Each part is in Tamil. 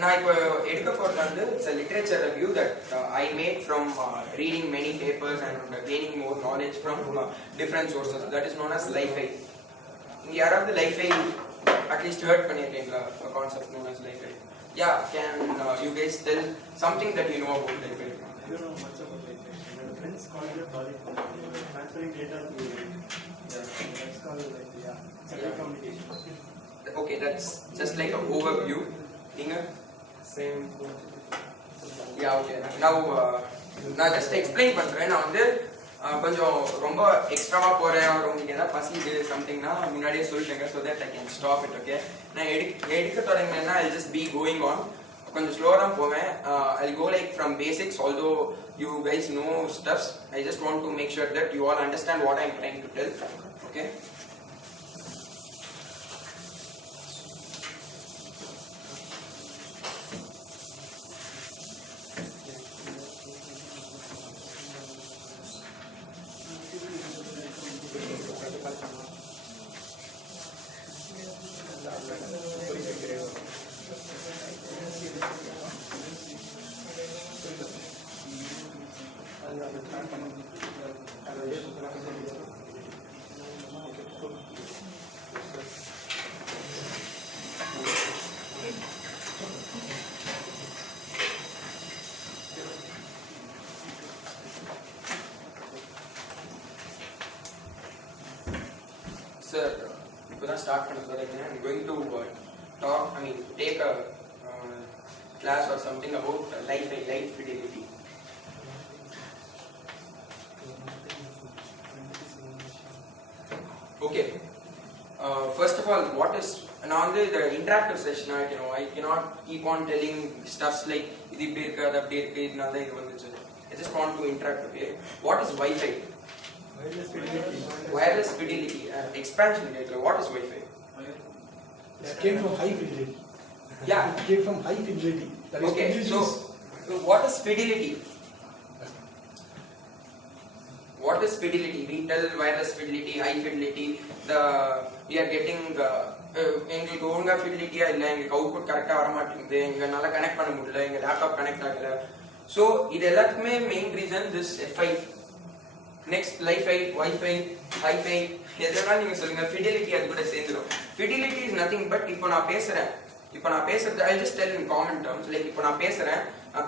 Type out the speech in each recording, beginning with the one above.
நான் இப்போ எடுக்க போகிறது வந்து it's a literature review that I made from reading many papers and gaining more knowledge from different sources. That is known as Li-Fi. இங்கே யாராவது Li-Fi at least heard பண்ணியிருக்கீங்களா? A concept known as Li-Fi. Yeah, can you guys tell something that you know about Li-Fi? I don't know much about Li-Fi. My friends call it a project transferring data to that's called telecommunication. Okay, that's just like an overview. Same. Yeah, okay. Now நான் just explain பண்றேன். நான் வந்து கொஞ்சம் ரொம்ப எக்ஸ்ட்ராவா போறேன் உங்களுக்கு ஏதாவது பசிது சம்திங்னா முன்னாடியே சொல்லிட்டேங்க so that I can stop it. Okay, நான் எடுக்க தொடங்கினேன்னா I'll just be going on. கொஞ்சம் ஸ்லோவா தான் போவேன். I'll go like from basics, although you guys know stuffs. I just want to make sure that you all understand what I'm trying to tell. Okay. Sir, இப்போதான் ஸ்டார்ட் பண்ண சொல்றேன். I'm going to take a class or something about light fidelity. Okay. First of all, what is now the interactive session? I cannot keep on telling stuffs like இது இப்படி இருக்கு அது அப்படி இருக்கு இதனால தான் இது வந்துச்சு. I just want to interact. Okay. What is Wi-Fi? Wireless fidelity. Expansion. What is Wi-Fi? It came from high fidelity. Yeah. It came from high fidelity. Okay. So what is fidelity? What is fidelity? We tell wireless fidelity, high fidelity. We are getting எங்களுக்கு ஒழுங்கா ஃபிடிலிட்டியா இல்லை, எங்களுக்கு அவுட்புட் கரெக்டாக வர மாட்டேங்குது, எங்களால் கனெக்ட் பண்ண முடியல, எங்கள் லேப்டாப் கனெக்ட் ஆகல. ஸோ இது எல்லாத்துக்குமே main reason this Fi. Next Li-Fi, Wi-Fi, Hi-Fi எதனாலும் நீங்கள் சொல்லுங்கள், ஃபிடிலிட்டி அது கூட சேர்ந்துடும். ஃபிடிலிட்டி இஸ் நத்திங் பட் இப்போ நான் பேசுறது I just tell in common terms. Like இப்போ நான்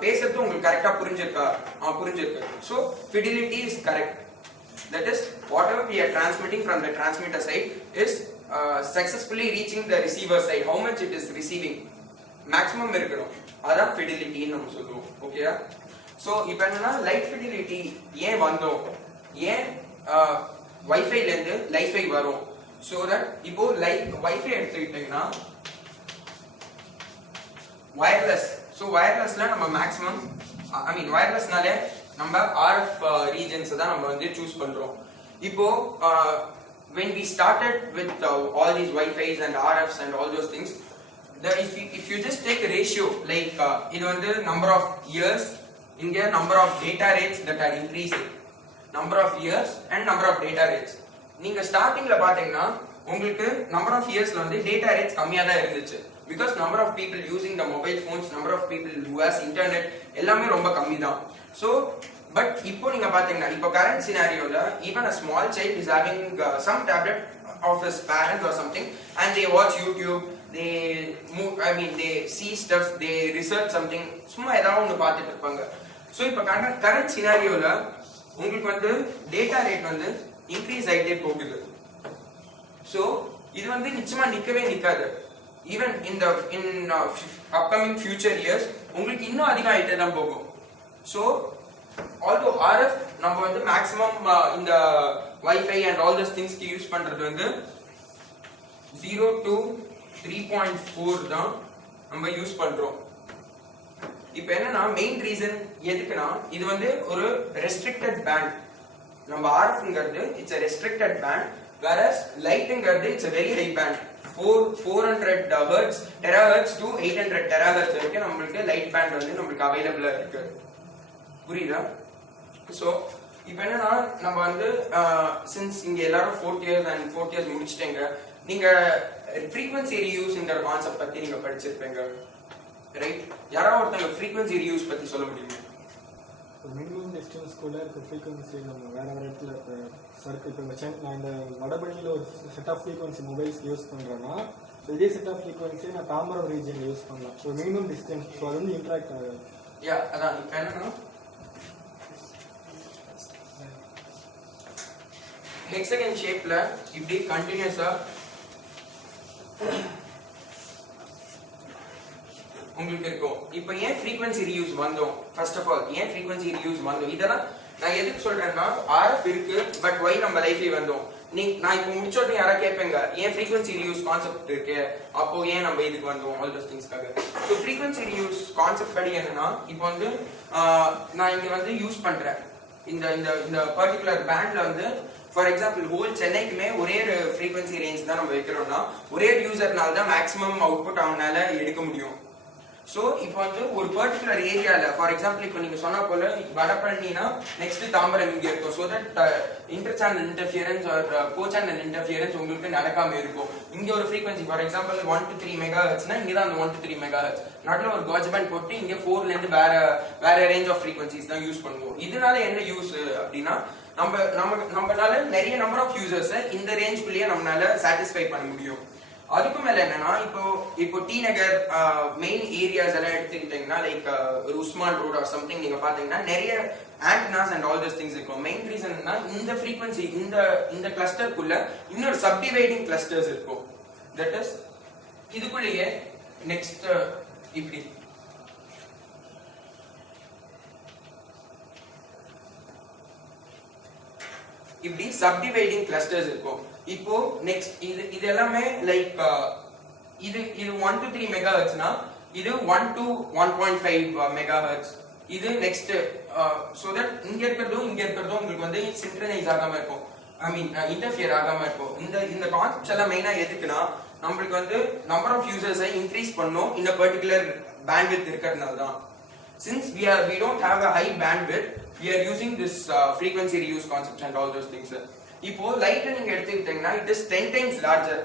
பேசுறது உங்களுக்கு கரெக்டாக புரிஞ்சிருக்கு. So fidelity is correct. That is, whatever we are transmitting from the transmitter side is successfully reaching the receiver side. How much it is receiving, maximum இருக்கணும், அதான் fidelity நம்ம சொல்லுவோம். ஓகேயா? ஸோ இப்போ என்னன்னா லைட் fidelity ஏன் வந்தோம், ஏன் வைஃபைலேருந்து Li-Fi வரும். ஸோ தட் இப்போ வைஃபை எடுத்துக்கிட்டீங்கன்னா வயர்லெஸ். ஸோ வயர்லெஸ்ல நம்ம மேக்ஸிமம் வயர்லெஸ்னாலே நம்ம RF regions தான் நம்ம வந்து சூஸ் பண்றோம். இப்போ when we started with all these Wi-Fi's and RFs and all those things, if you just take a ratio like இது வந்து number of years, இங்க number of data rates that are increasing, number of years and number of data rates. நீங்க ஸ்டார்டிங்ல பாத்தீங்கன்னா உங்களுக்கு number of yearsல வந்து data rates கம்மியா தான் இருந்துச்சு, because number of people using the mobile phones, number of people who has internet எல்லாமே ரொம்ப கம்மி தான். So but இப்போ நீங்க பாத்தீங்கன்னா இப்போ current scenarioல even a small child is having some tablet of his parents or something and they watch YouTube, they move, they see stuff, they research something, சும்மா ஏதாவது ஒன்று பார்த்துட்டு இருப்பாங்க. ஸோ இப்போ current scenarioல உங்களுக்கு வந்து டேட்டா ரேட் வந்து இன்க்ரீஸ் ஆகிட்டே போகுது. ஸோ இது வந்து நிச்சயமா நிக்காது. Even in upcoming future years உங்களுக்கு இன்னும் அதிகம் ஆகிட்டே தான் போகும். ஸோ although RF நம்ம வந்து மேக்ஸிமம் இந்த Wi-Fi and all those things க்கு யூஸ் பண்றது வந்து 0 to 3.4 தான் நம்ம யூஸ் பண்றோம். இப்போ என்னன்னா மெயின் ரீசன் எதுக்குன்னா இது வந்து ஒரு ரெஸ்ட்ரிக்டட் பேண்ட். நம்ம RFங்கிறது it's a restricted band, whereas lightங்கிறது it's a very high band. 400 Hz terahertz to 800 terahertz வரைக்கும் நம்மளுக்கு லைட் பேண்ட் வந்து நம்மளுக்கு அவைலபிளா இருக்கு. புரியுதா? ஸோ இப்போ என்னன்னா நம்ம வந்து சின்ஸ் இங்க எல்லாரும் 4th years முடிச்சிட்டீங்க, நீங்க frequency reuse-ங்கிற கான்செப்ட் பத்தி நீங்க படிச்சிருப்பீங்க, ரைட்? யாராவது ஒருத்தங்க frequency reuse பத்தி சொல்ல முடியுமா? மினிமம் டிஸ்டன்ஸ் கூட இப்போ ஃப்ரீக்வன்சி நம்ம வேற வேற இடத்துல இப்போ சர்க்கிள் இப்போ நான் இந்த வடபழனியில் ஒரு set of frequency mobiles use பண்ணுறேன்னா இதே செட் ஆஃப் ஃப்ரீக்வன்சி நான் தாம்பரம் ரீஜன் யூஸ் பண்ணலாம். ஸோ மினிமம் டிஸ்டன்ஸ், ஸோ அது வந்து இன்ட்ராக்ட் ஆகாது. அதான் இப்போ என்னன்னா ஹெக்ஸகன் ஷேப்ல இப்படி கண்டினியூஸா உங்களுக்கு இருக்கும். இப்போ ஏன் ஃப்ரீக்வன்சி ரீயூஸ் வந்தோம்? ஃபர்ஸ்ட் ஆஃப் ஆல் ஏன் ஃப்ரீக்வன்சி ரீயூஸ் வந்தோம்? இதெல்லாம் நான் எதுக்கு சொல்றேன்னா RF இருக்கு, பட் வை நம்ம லைஃப்ல வந்தோம். நான் இப்போ முடிச்சோடனே யாரா கேட்பேங்க ஏன் ஃப்ரீக்வன்சி ரீயூஸ் கான்செப்ட் இருக்கு, அப்போ ஏன் நம்ம இதுக்கு வந்தோம், ஆல் தோஸ் திங்ஸ்க்காக. ஸோ ஃப்ரீக்வன்சி ரீயூஸ் கான்செப்ட் படி என்னன்னா, இப்போ வந்து நான் இங்க வந்து யூஸ் பண்றேன் இந்த இந்த இந்த பர்டிகுலர் பேண்ட்ல வந்து ஃபார் எக்ஸாம்பிள் ஹோல் சென்னைக்குமே ஒரே ஒரு ஃப்ரீக்வன்சி ரேஞ்ச் தான் நம்ம வைக்கிறோம்னா ஒரே யூசர்னால தான் மேக்ஸிமம் அவுட்புட் அவனால எடுக்க முடியும். ஸோ இப்போ வந்து ஒரு பர்டிகுலர் ஏரியால ஃபார் எக்ஸாம்பிள் இப்போ நீங்க சொன்ன போல வடபழனினா நெக்ஸ்ட் தாம்பரம் இங்க இருக்கும். So that inter channel interference or co channel interference உங்களுக்கு நடக்காம இருக்கும். இங்க ஒரு ஃப்ரீக்வன்சி ஃபார் எக்ஸாம்பிள் 1 to 3 மெகாஹெர்ட்ஸ்னா இங்க தான் அந்த 1 to 3 மெகாஹெர்ட்ஸ் நடுவில் ஒரு காஜ் பேண்ட் போட்டு இங்க 4ல இருந்து வேற ரேஞ்ச் ஆஃப் ஃப்ரீக்வன்சிஸ் தான் யூஸ் பண்ணுவோம். இதனால என்ன யூஸ் அப்படின்னா நம்மளால நிறைய நம்பர் ஆஃப் யூசர்ஸ் இந்த ரேஞ்சுக்குள்ளேயே நம்மளால சாட்டிஸ்ஃபை பண்ண முடியும். அதுக்கு மேல என்னன்னா இப்போ டி நகர் மெயின் ஏரியாஸ் எல்லாம் எடுத்துக்கிட்டீங்கன்னா லைக் ஒரு உஸ்மான் ரோட் ஆர் சம்திங் நீங்க பாத்தீங்கன்னா நிறைய antennas and all those things இருக்கும். மெயின் ரீசன்னா இந்த ஃப்ரீக்வன்சி இந்த கிளஸ்டருக்குள்ள இன்னொரு சப்டிவைடிங் கிளஸ்டர்ஸ் இருக்கும். தட் இஸ் இதுக்குள்ளேயே நெக்ஸ்ட் இப்படி இப்படி சப்டிவைடிங் கிளஸ்டர்ஸ் இருக்கும். இப்போ நெக்ஸ்ட் இது எல்லாமே லைக் இது 1 to 3 மெகாஹெர்ட்ஸ்னா இது 1 to 1.5 மெகாஹெர்ட்ஸ். இது நெக்ஸ்ட் சோ தட் இங்க இருக்கிறதும் உங்களுக்கு வந்து சின்க்ரனைஸ் ஆகாம இருக்கும், ஐ மீன் இன்டர்ஃபியர் ஆகாம இருக்கும். இந்த கான்செப்ட்ஸ் எல்லாம் மெயினா எதுக்குன்னா நம்மளுக்கு வந்து நம்பர் ஆஃப் யூசர்ஸை இன்க்ரீஸ் பண்ணும் இந்த பர்டிகுலர் பேண்ட்விட்த் இருக்கிறதுனால தான். Since we don't have a high bandwidth, we are using this frequency reuse concept and all those things. இப்போ லைட் நீங்க எடுத்துக்கிட்டீங்கன்னா it is 10 times larger.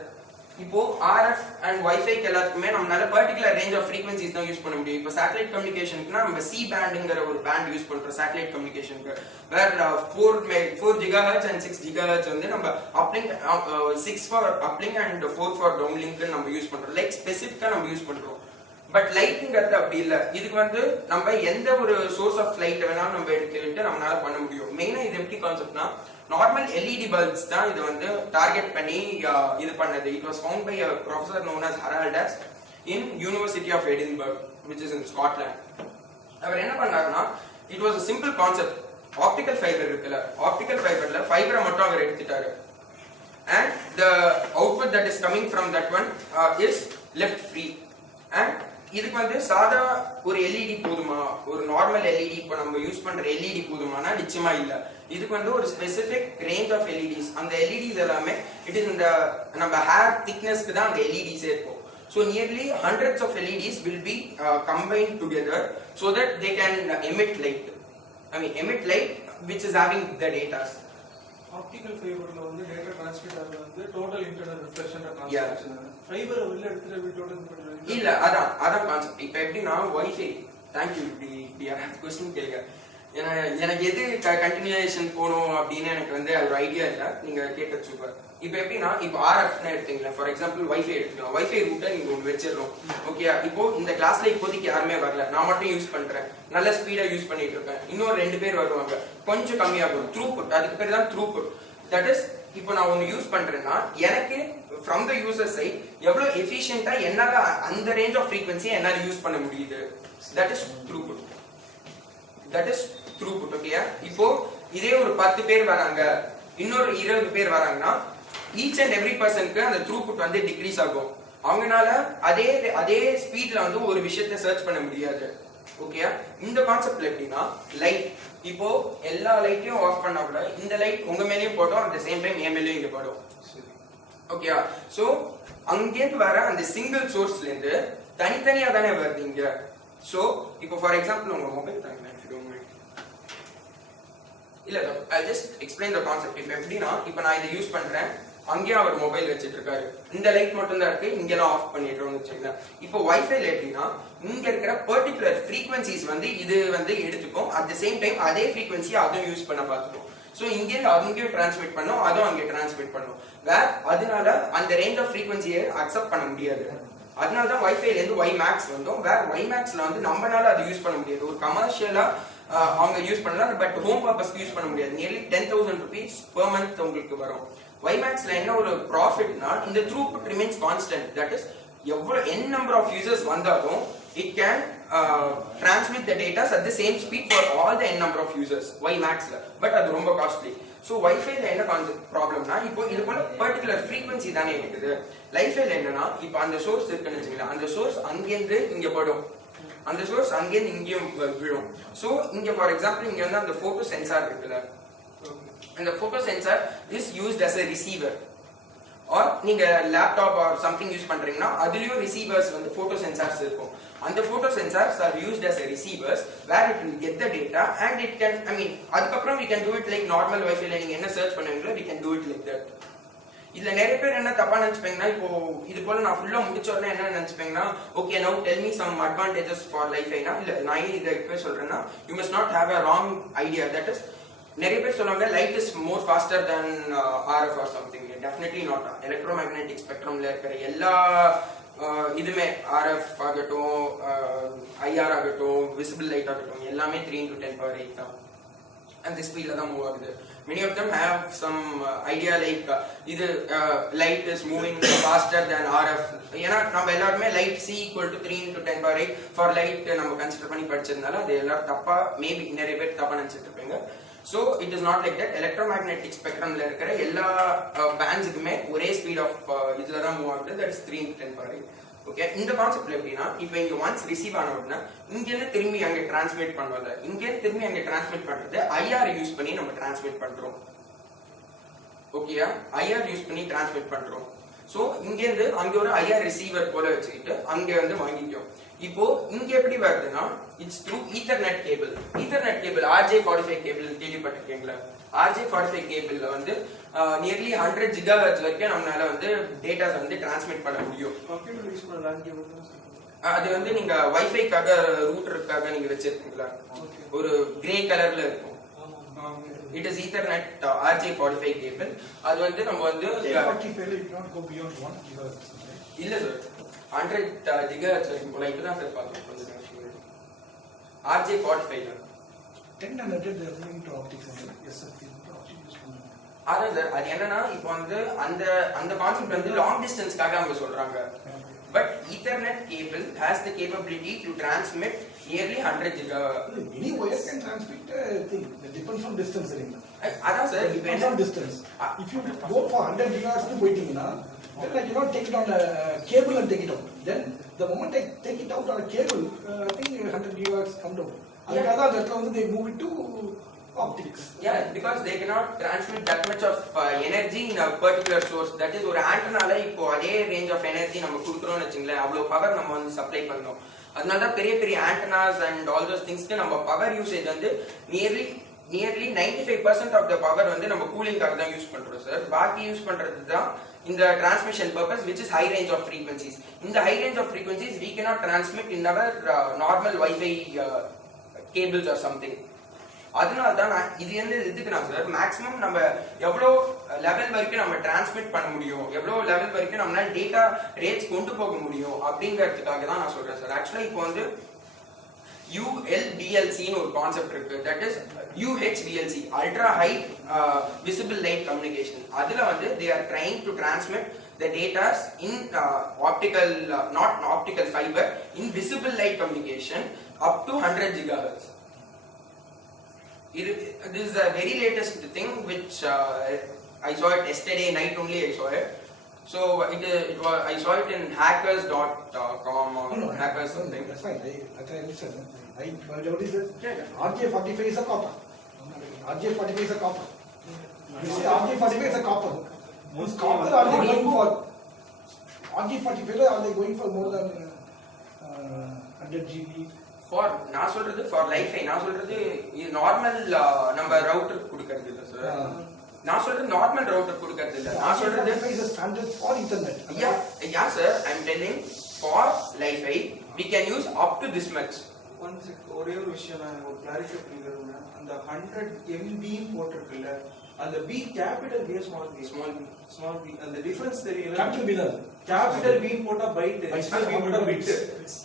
இப்போ RF and Wi-Fi எல்லாத்துக்குமே நம்மளால பர்டிகுலர் ரேஞ்ச் ஆஃப் frequencies தான் யூஸ் பண்ண முடியும். இப்போ சேட்டலைட் கம்யூனிகேஷனுக்குனா நம்ம C பேண்ட்ங்கற ஒரு பேண்ட் யூஸ் பண்றோம் சேட்டலைட் கம்யூனிகேஷனுக்கு. வேர் 4 GHz and 6 GHz வந்து நம்ம uplink 6 for uplink and 4 for downlink நம்ம யூஸ் பண்றோம். லைக் ஸ்பெசிஃபிக்கா நம்ம யூஸ் பண்றோம். பட் லைட்ங்கிறது அப்படி இல்ல. இதுக்கு வந்து நம்ம எந்த ஒரு சோர்ஸ் ஆஃப் லைட் வேணாலும் நம்ம எடுத்துக்கிட்டு நம்மளால பண்ண முடியும். மெயினா இது எப்படி கான்செப்ட்னா நார்மல் LED பல்ப்ஸ் தான் இது வந்து டார்கெட் பண்ணி இது பண்ணது. It was found by a professor known as Haraldas in University of Edinburgh which is in Scotland. அவர் என்ன பண்ணாருன்னா it was a simple concept. Optical fibre இருக்குல்ல, ஆப்டிகல் ஃபைபர்ல ஃபைபரை மட்டும் அவர் எடுத்துட்டாரு and the output that is coming from that one is left free. and இதுக்கு வந்து சாதா ஒரு LED போதுமா, ஒரு நார்மல் LED இப்போ நம்ம யூஸ் பண்ற LED போதுமானா நிச்சயமா இல்ல. இதுக்கு வந்து ஒரு ஸ்பெசிபிக் ரேஞ்ச் ஆஃப் LEDs, அந்த LEDs எல்லாமே இட் இஸ் இந்த நம்ம ஹேர் திக்னஸ்க்கு தான் அந்த LEDs இருக்கும். So nearly hundreds of LEDs will be combined together so that they can emit light which is having the data. Optical ஃபைபர்ல வந்து டேட்டா ட்ரான்ஸ்மிட் ஆகுறது வந்து total internal reflection transmission. Fibre வெளில எடுத்துட்டு வீட்டோட இது பண்றாங்க இல்ல. அதான் கான்செப்ட். இப்போ எப்படின்னா வைஃபை தேங்க்யூ இப்படி யாராவது क्वेश्चन கேளுங்க. எனக்கு எது கண்டினியூஷன் போகணும் அப்படின்னு எனக்கு வந்து ஒரு ஐடியா இல்லை. நீங்க கேட்டது சூப்பர். இப்போ எப்படின்னா இப்போ RFன்னு எடுத்தீங்களா, ஃபார் எக்ஸாம்பிள் வைஃபை எடுத்துக்கலாம். வைஃபை ரூட்டை நீங்க ஒன்று வச்சிடறோம். ஓகே, இப்போ இந்த கிளாஸ்ல இப்போதைக்கு யாருமே வரல, நான் மட்டும் யூஸ் பண்றேன், நல்ல ஸ்பீடா யூஸ் பண்ணிட்டு இருக்கேன். இன்னொரு 2 பேர் வருவாங்க, கொஞ்சம் கம்மியாகும் த்ரூபுட். அதுக்கு பேர் தான் த்ரூபுட். தட் இஸ் இப்போ நான் ஒன்று யூஸ் பண்றேன்னா எனக்கு ஃப்ரம் த யூசர் சைட் எவ்வளவு எஃபிஷியன்ட்டா என்னால அந்த ரேஞ்ச் ஆஃப் ஃப்ரீக்வன்சியை என்னால யூஸ் பண்ண முடியுது. That is throughput. ஓகேயா? இப்போ இதே ஒரு 10 பேர் வராங்க, இன்னொரு 20 பேர் வராங்கன்னா ஈச் அண்ட் எவ்ரி பர்சனுக்கு அந்த த்ரூபுட் வந்து டிக்ரீஸ் ஆகும். அவங்கனால அதே ஸ்பீட்ல வந்து ஒரு விஷயத்தை சர்ச் பண்ண முடியாது. ஓகேயா? இந்த கான்செப்ட்ல எப்படின்னா லைட் இப்போ எல்லா லைட்டையும் ஆஃப் பண்ணா கூட இந்த லைட் உங்க மேலேயும் போட்டோம், அட் தி சேம் டைம் என் மேலேயும் இங்க போடும். ஓகேயா? சோ அங்கேருந்து வர அந்த சிங்கிள் சோர்ஸ்ல இருந்து தனித்தனியா தானே வருது இங்க. சோ இப்போ ஃபார் எக்ஸாம்பிள் உங்க மொபைல் தாங்க, if you don't mind. இல்ல I'll just explain the concept. இப்போ எப்படின்னா இப்போ நான் இதை யூஸ் பண்றேன், அங்கேயும் அவர் மொபைல் வச்சிட்டு இருக்காரு. இந்த லைட் மட்டும் தான் இருக்கு, இங்கெல்லாம் ஆஃப் பண்ணிடுறோம்னு வச்சுக்கோங்க. இப்போ வைஃபைல எப்படின்னா இங்க இருக்கிற பர்டிகுலர் ஃப்ரீக்வன்சிஸ் வந்து இது வந்து எடுத்துக்கும், அட் த சேம் டைம் அதே ஃப்ரீக்வன்சியை அதுவும் யூஸ் பண்ண பார்த்துக்கும். ஸோ இங்கேருந்து அங்கேயும் டிரான்ஸ்மிட் பண்ணும், அதுவும் அங்கே டிரான்ஸ்மிட் பண்ணும். அதனால அந்த ரேஞ்ச் ஆஃப் ஃப்ரீக்வன்சியை அக்செப்ட் பண்ண முடியாது. அதனால தான் வைஃபைல இருந்து வைமேக்ஸ் வந்தோம். வைமேக்ஸ்ல வந்து நம்மளால அது யூஸ் பண்ண முடியாது. ஒரு கமர்ஷியலா அவங்க யூஸ் பண்ணலாம், பட் ஹோம் பர்பஸ்க்கு யூஸ் பண்ண முடியாது. நியர்லி 10,000 rupees per month உங்களுக்கு வரும். வைமேக்ஸ்ல என்ன ஒரு ப்ராஃபிட்னா இந்த throughput remains constant. That is எவ்வளவு n number of users வந்தாலும் it can transmit the data at the same speed for all the n number of users வைமேக்ஸ்ல. பட் அது ரொம்ப காஸ்ட்லி. ஸோ வைஃபைல என்ன ப்ராப்ளம்னா இப்போ இது போல பர்டிகுலர் ஃப்ரீக்வன்சி தானே இருக்குது. லைஃபைல என்னன்னா இப்போ அந்த சோர்ஸ் இருக்குன்னு வச்சுக்கலாம், அந்த சோர்ஸ் அங்கேருந்து இங்க படும், அந்த சோர்ஸ் அங்கேருந்து இங்கேயும் விழும். ஸோ இங்க ஃபார் எக்ஸாம்பிள் இங்க வந்து அந்த போட்டோ சென்சார் இருக்குல்ல, அந்த photo sensor is used as a receiver. Or நீங்க லேப்டாப் ஆர் சம்திங் யூஸ் பண்றீங்கன்னா அதுலயும் ரிசீவர்ஸ் வந்து போட்டோ சென்சார்ஸ் இருக்கும். அந்த photo sensors are used as a receivers where it will get the data and it can, I mean, அதுக்கப்புறம் we can do it like normal Wi-Fi ல நீங்க என்ன search பண்ணுவீங்களோ we can do it like that. இதுல நிறைய பேர் என்ன தப்பா நினைச்சுப்பீங்கன்னா, இப்போ இது போல நான் ஃபுல்லா முடிச்ச உடனே என்ன நினைச்சுப்பீங்கன்னா, okay now tell me some advantages for லைஃபைனா, இல்ல நான் இதை இப்போ சொல்றேன்னா you must not have a wrong idea. That is, நிறைய பேர் சொல்லுவாங்க light is more faster than RF or something. Definitely not. Electromagnetic ஸ்பெக்ட்ரம்ல இருக்கிற எல்லா இதுமே RF ஆகட்டும், IR ஆகட்டும், விசிபிள் லைட் ஆகட்டும், எல்லாமே 3 into 10 power 8 தான். அந்த ஸ்பீட்ல தான் மூவ் ஆகுது. Many of them have some idea like இது light is moving faster than RF. ஏன்னா நம்ம எல்லாருமே light C equal to 3 into 10 power 8 for light நம்ம கன்சிடர் பண்ணி படிச்சதுனால அது எல்லாரும் தப்பா, மேபி நிறைய பேர் தப்பா நினைச்சிட்டு இருப்பீங்க. So it is not like that. Electromagnetic ஸ்பெக்ட்ரம்ல இருக்கிற எல்லா பேண்ட்ஸுக்குமே ஒரே ஸ்பீட் ஆஃப் இதுல தான் மூவ் ஆகுது. That is 3 into 10 power 8. Okay, இந்த கான்செப்ட்ல எப்படின்னா இப்போ இங்க ஒன்ஸ் ரிசீவ் ஆன உடனே இங்க இருந்து திரும்பி அங்க டிரான்ஸ்மிட் பண்ணுவாங்க. இங்க இருந்து திரும்பி அங்க டிரான்ஸ்மிட் பண்றது IR யூஸ் பண்ணி நம்ம டிரான்ஸ்மிட் பண்றோம். ஓகேயா, IR யூஸ் பண்ணி டிரான்ஸ்மிட் பண்றோம். சோ இங்க இருந்து அங்க ஒரு IR ரிசீவர் போல வச்சுக்கிட்டு அங்க வந்து வாங்கிட்டோம். இப்போ இங்க எப்படி வருதுன்னா it's through ethernet cable. Ethernet cable RJ45 cable கேள்விப்பட்டிருக்கீங்களா? RJ45 கேபிள்ல வந்து நியர்லி 100 GHz வரைக்கும் நம்மளால வந்து டேட்டாஸ் வந்து டிரான்ஸ்மிட் பண்ண முடியும். அது வந்து நீங்க வைஃபைக்காக ரூட்டருக்காக நீங்க வச்சிருக்கீங்களா, ஒரு கிரே கலர்ல இருக்கும். It is ethernet RJ45 cable. அது வந்து நம்ம வந்து இல்ல சார் 100 GHz வரைக்கும் போல. இப்பதான் சார் பார்த்தோம் RJ45 அதான் சார். அது என்னன்னா இப்போ வந்து அந்த அந்த கான்செப்ட் வந்து லாங் டிஸ்டன்ஸ்க்காக அவங்க சொல்றாங்க. But ethernet cable has the capability to transmit nearly 100 GHz. Any wire can transmit thing. It depends on distance. அதான் sir. Depends on distance. If you go for 100 GHz னு போயிட்டீங்கன்னா, then like you know take it on a cable and take it out. Then the moment I take it out on a cable, I think 100 GHz come down. அதுக்காக அந்த இடத்துல வந்து they move it to optics. Yeah, because they cannot transmit that much of energy in a particular source. That is, ஒரு ஆண்டனால இப்போ அதே ரேஞ்ச் ஆஃப் எனர்ஜி நம்ம கொடுக்குறோம்னு வச்சுங்களேன், அவ்வளவு பவர் நம்ம வந்து சப்ளை பண்ணோம். அதனால தான் பெரிய பெரிய ஆண்டனாஸ் அண்ட் ஆல் தோஸ் திங்ஸ்க்கு நம்ம பவர் யூசேஜ் வந்து நியர்லி 95% ஆஃப் த பவர் வந்து நம்ம கூலிங்காக தான் யூஸ் பண்றோம் சார். பாக்கி யூஸ் பண்றது தான் இந்த transmission purpose, which is high range of frequencies. இந்த high range of frequencies we cannot transmit in our normal Wi-Fi cables or something. அதனால தான் இது வந்து எதுக்குன்னா சார், மேக்ஸிமம் நம்ம எவ்வளோ லெவல் வரைக்கும் நம்ம டிரான்ஸ்மிட் பண்ண முடியும், எவ்வளோ லெவல் வரைக்கும் நம்மளால டேட்டா ரேட்ஸ் கொண்டு போக முடியும் அப்படிங்கிறதுக்காக தான் நான் சொல்றேன் சார். ஆக்சுவலா இப்போ வந்து ULBLCன்னு ஒரு கான்செப்ட் இருக்கு. That is UHVLC, ultra high visible light communication. அதுல வந்து they are trying to transmit the data in optical, not optical fiber, in visible light communication up to 100 GHz. This is the very latest thing which I saw it yesterday night only. I saw it. So I saw it in hackers.com or hackers something. That's fine. I understand. My doubt is that RJ45 is a copper. RJ45 is a copper. You see, RJ45 is a copper. Most copper are they going for? RJ45 are they going for more than 100 GB? For நான் சொல்றது ஃபார் லைஃபை, நான் சொல்றது இது நார்மல் நம்ம ரவுட்டர் கொடுக்கறது இல்லை சார். நான் சொல்றது நார்மல் ரவுட்டர் கொடுக்கறது இல்ல நான் சொல்றது RJ45 is a standard for Ethernet. yeah sir I'm telling for Wi-Fi we can use up to this much. ஒரே ஒரு விஷயம் நான் ஒரு கிளாரிஃபை பண்ணிக்கிறேன். அந்த 100 MB போட்டிருக்குல்ல அந்த B capital B small B அந்த டிஃபரன்ஸ் தெரியல. Capital B தான். கேபிட்டல் B போட்டா பைட், ஸ்மால் B போட்டா பிட்.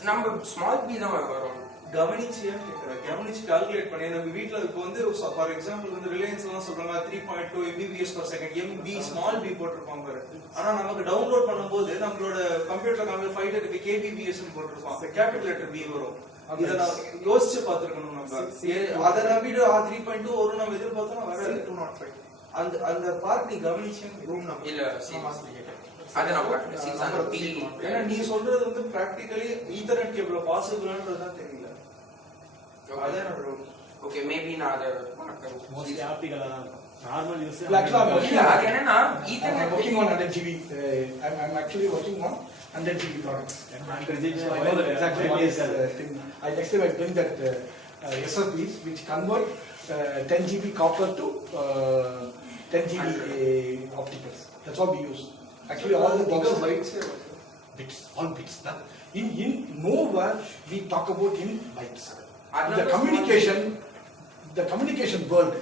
நம்ம ஸ்மால் B தான் வரும். கவனிச்சியா கேக்குறேன். கவனிச்சு கால்குலேட் பண்ணி நம்ம வீட்ல இப்போ வந்து ஃபார் எக்ஸாம்பிள் வந்து ரிலையன்ஸ் எல்லாம் சொல்றாங்க 3.2 Mbps/s MB ஸ்மால் B போட்டுருப்பாங்க பாரு. ஆனா நமக்கு டவுன்லோட் பண்ணும்போது நம்மளோட கம்ப்யூட்டர்ல காமிக்கிற 530 kbps ன்னு போட்டுருப்பாங்க. கேபிட்டல் லெட்டர் B வரும். இத நான் யோசிச்சு பார்த்திருக்கணும் நம்ம. அத நம்பிட்டு 3.2 வரும் நம்ம எதிர்பார்த்தோம் வராது 205. அந்த அந்த பார்ட் நீ கவனிச்சு ரூம் நம்பர் இல்ல அத நான் பாக்கல 600 P. ஏன்னா நீ சொல்றது வந்து பிராக்டிகலி ஈத்தர்நெட் கேபிள்ல பாசிபிள்ன்றது தான் தெரியல. அதான் என்னோட ரூம். ஓகே மேபி நான் அத பார்க்கறேன். மோஸ்ட்லி ஆப்டிகலா தான் இருக்கும். நார்மல் யூஸ் இல்ல அது என்னன்னா I'm ethernet working on 100 GB. I'm actually working on 100 GB products. 100 GB. So I know that exactly what is thing. I next time I bring that SFPs which convert 10 GB copper to 10 GB opticals. That's all we use. Actually, all the boxes bits, all bits. In nowhere we talk about in bytes. The communication world.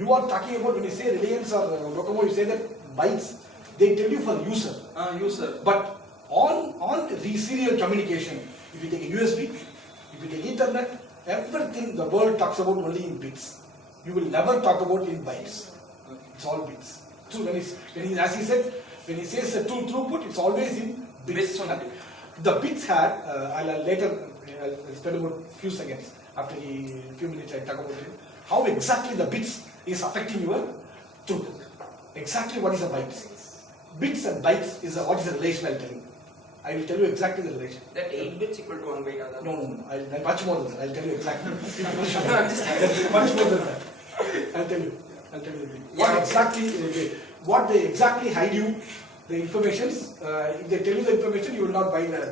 You are talking about when you say Reliance or Docomo, you say that bytes. They tell you for user. User. But on the serial communication, if you take a USB, if you take Ethernet, everything the world talks about only in bits. You will never talk about in bytes. It's all bits. So as he said, when he says the true throughput, it's always in bits. The bits had, I'll later I'll spend about few seconds after few minutes I talk about it. How exactly the bits is affecting your throughput. Exactly what is a bytes? Bits and bytes is what is the relation I'll tell you. I will tell you exactly the relation. that 8 bits equal to 1 byte adha. No. I'll much more than that. I'll tell you exactly. Much more than that. I'll tell you. What they exactly hide you, the informations. If they tell you the information, you will not buy the.